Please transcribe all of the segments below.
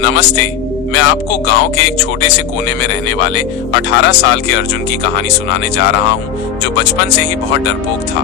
नमस्ते। मैं आपको गांव के एक छोटे से कोने में रहने वाले 18 साल के अर्जुन की कहानी सुनाने जा रहा हूं, जो बचपन से ही बहुत डरपोक था।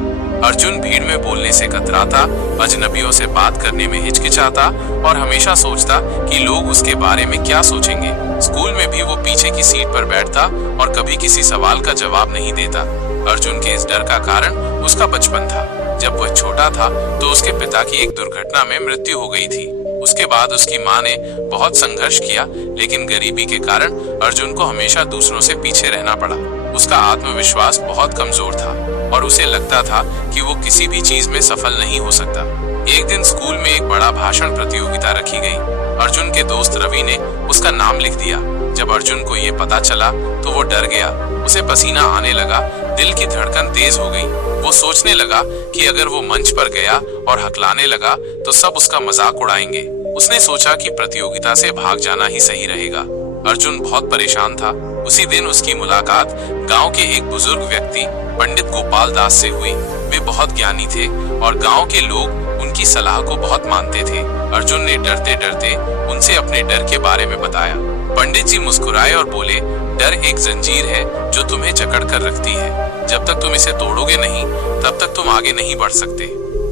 अर्जुन भीड़ में बोलने से कतराता, अजनबियों से बात करने में हिचकिचाता और हमेशा सोचता कि लोग उसके बारे में क्या सोचेंगे। स्कूल में भी वो पीछे की सीट पर बैठता और कभी किसी सवाल का जवाब नहीं देता। अर्जुन के इस डर का कारण उसका बचपन था। जब वह छोटा था तो उसके पिता की एक दुर्घटना में मृत्यु हो गई थी। उसके बाद उसकी मां ने बहुत संघर्ष किया, लेकिन गरीबी के कारण अर्जुन को हमेशा दूसरों से पीछे रहना पड़ा। उसका आत्मविश्वास बहुत कमजोर था और उसे लगता था कि वो किसी भी चीज में सफल नहीं हो सकता। एक दिन स्कूल में एक बड़ा भाषण प्रतियोगिता रखी गई। अर्जुन के दोस्त रवि ने उसका नाम लिख दिया। जब अर्जुन को ये पता चला तो वो डर गया। उसे पसीना आने लगा, दिल की धड़कन तेज हो गई। वो सोचने लगा कि अगर वो मंच पर गया और हकलाने लगा तो सब उसका मजाक उड़ाएंगे। उसने सोचा कि प्रतियोगिता से भाग जाना ही सही रहेगा। अर्जुन बहुत परेशान था। उसी दिन उसकी मुलाकात गांव के एक बुजुर्ग व्यक्ति पंडित गोपाल दास से हुई। वे बहुत ज्ञानी थे और गांव के लोग उनकी सलाह को बहुत मानते थे। अर्जुन ने डरते डरते उनसे अपने डर के बारे में बताया। पंडित जी मुस्कुराए और बोले, डर एक जंजीर है जो तुम्हें जकड़ कर रखती है। जब तक तुम इसे तोड़ोगे नहीं, तब तक तुम आगे नहीं बढ़ सकते।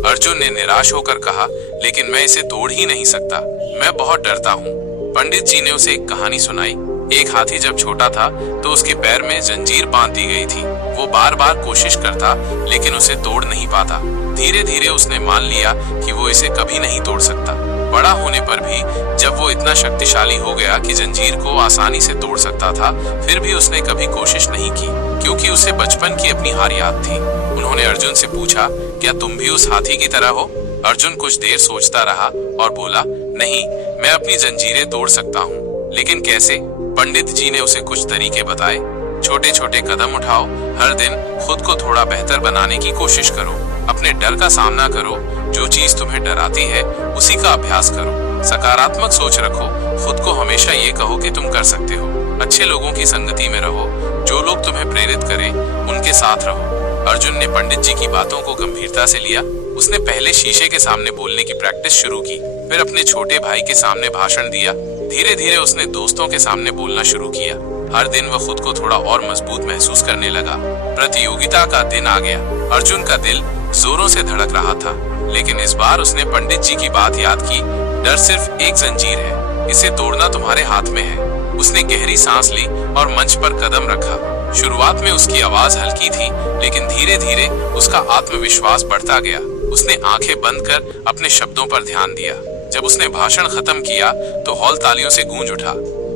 अर्जुन ने निराश होकर कहा, लेकिन मैं इसे तोड़ ही नहीं सकता, मैं बहुत डरता हूँ। पंडित जी ने उसे एक कहानी सुनाई। एक हाथी जब छोटा था तो उसके पैर में जंजीर बांध दी गई थी। वो बार बार कोशिश करता, लेकिन उसे तोड़ नहीं पाता। धीरे धीरे उसने मान लिया कि वो इसे कभी नहीं तोड़ सकता। बड़ा होने पर भी जब वो इतना शक्तिशाली हो गया कि जंजीर को आसानी से तोड़ सकता था, फिर भी उसने कभी कोशिश नहीं की, क्योंकि उसे बचपन की अपनी हार याद थी। उन्होंने अर्जुन से पूछा, क्या तुम भी उस हाथी की तरह हो? अर्जुन कुछ देर सोचता रहा और बोला, नहीं, मैं अपनी जंजीरें तोड़ सकता हूँ, लेकिन कैसे? पंडित जी ने उसे कुछ तरीके बताए। छोटे छोटे कदम उठाओ, हर दिन खुद को थोड़ा बेहतर बनाने की कोशिश करो, अपने डर का सामना करो, जो चीज तुम्हें डराती है उसी का अभ्यास करो, सकारात्मक सोच रखो, खुद को हमेशा ये कहो कि तुम कर सकते हो, अच्छे लोगों की संगति में रहो, जो लोग तुम्हें प्रेरित करें उनके साथ रहो। अर्जुन ने पंडित जी की बातों को गंभीरता से लिया। उसने पहले शीशे के सामने बोलने की प्रैक्टिस शुरू की, फिर अपने छोटे भाई के सामने भाषण दिया। धीरे धीरे उसने दोस्तों के सामने बोलना शुरू किया। हर दिन वह खुद को थोड़ा और मजबूत महसूस करने लगा। प्रतियोगिता का दिन आ गया। अर्जुन का दिल जोरों से धड़क रहा था, लेकिन इस बार उसने पंडित जी की बात याद की। डर सिर्फ एक जंजीर है, इसे तोड़ना तुम्हारे हाथ में है। उसने गहरी सांस ली और मंच पर कदम रखा। शुरुआत में उसकी आवाज हल्की थी, लेकिन धीरे धीरे उसका आत्मविश्वास बढ़ता गया। उसने आंखें बंद कर अपने शब्दों पर ध्यान दिया। जब उसने भाषण खत्म किया तो हॉल तालियों से गूंज उठा।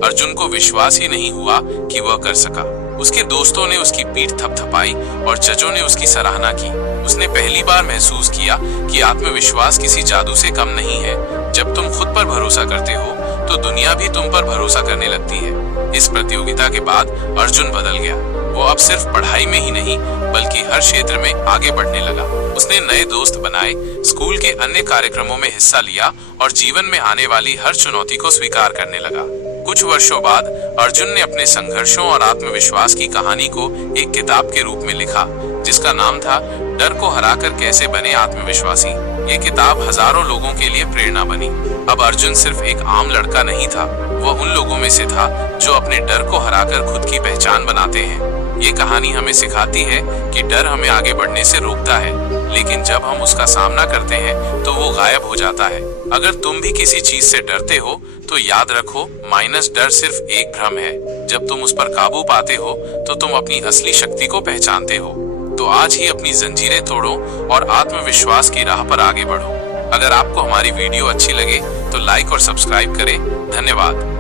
अर्जुन को विश्वास ही नहीं हुआ कि वह कर सका। उसके दोस्तों ने उसकी पीठ थपथपाई और जजों ने उसकी सराहना की। उसने पहली बार महसूस किया कि आत्मविश्वास किसी जादू से कम नहीं है। जब तुम खुद पर भरोसा करते हो तो दुनिया भी तुम पर भरोसा करने लगती है। इस प्रतियोगिता के बाद अर्जुन बदल गया। वो अब सिर्फ पढ़ाई में ही नहीं, बल्कि हर क्षेत्र में आगे बढ़ने लगा। उसने नए दोस्त बनाए, स्कूल के अन्य कार्यक्रमों में हिस्सा लिया और जीवन में आने वाली हर चुनौती को स्वीकार करने लगा। कुछ वर्षों बाद अर्जुन ने अपने संघर्षों और आत्मविश्वास की कहानी को एक किताब के रूप में लिखा, जिसका नाम था डर को हराकर कैसे बने आत्मविश्वासी। ये किताब हजारों लोगों के लिए प्रेरणा बनी। अब अर्जुन सिर्फ एक आम लड़का नहीं था, वह उन लोगों में से था जो अपने डर को हराकर खुद की पहचान बनाते हैं। ये कहानी हमें सिखाती है कि डर हमें आगे बढ़ने से रोकता है, लेकिन जब हम उसका सामना करते हैं तो वो गायब हो जाता है। अगर तुम भी किसी चीज से डरते हो तो याद रखो, माइनस डर सिर्फ एक भ्रम है। जब तुम उस पर काबू पाते हो तो तुम अपनी असली शक्ति को पहचानते हो। तो आज ही अपनी जंजीरें तोड़ो और आत्मविश्वास की राह पर आगे बढ़ो। अगर आपको हमारी वीडियो अच्छी लगे तो लाइक और सब्सक्राइब करें। धन्यवाद।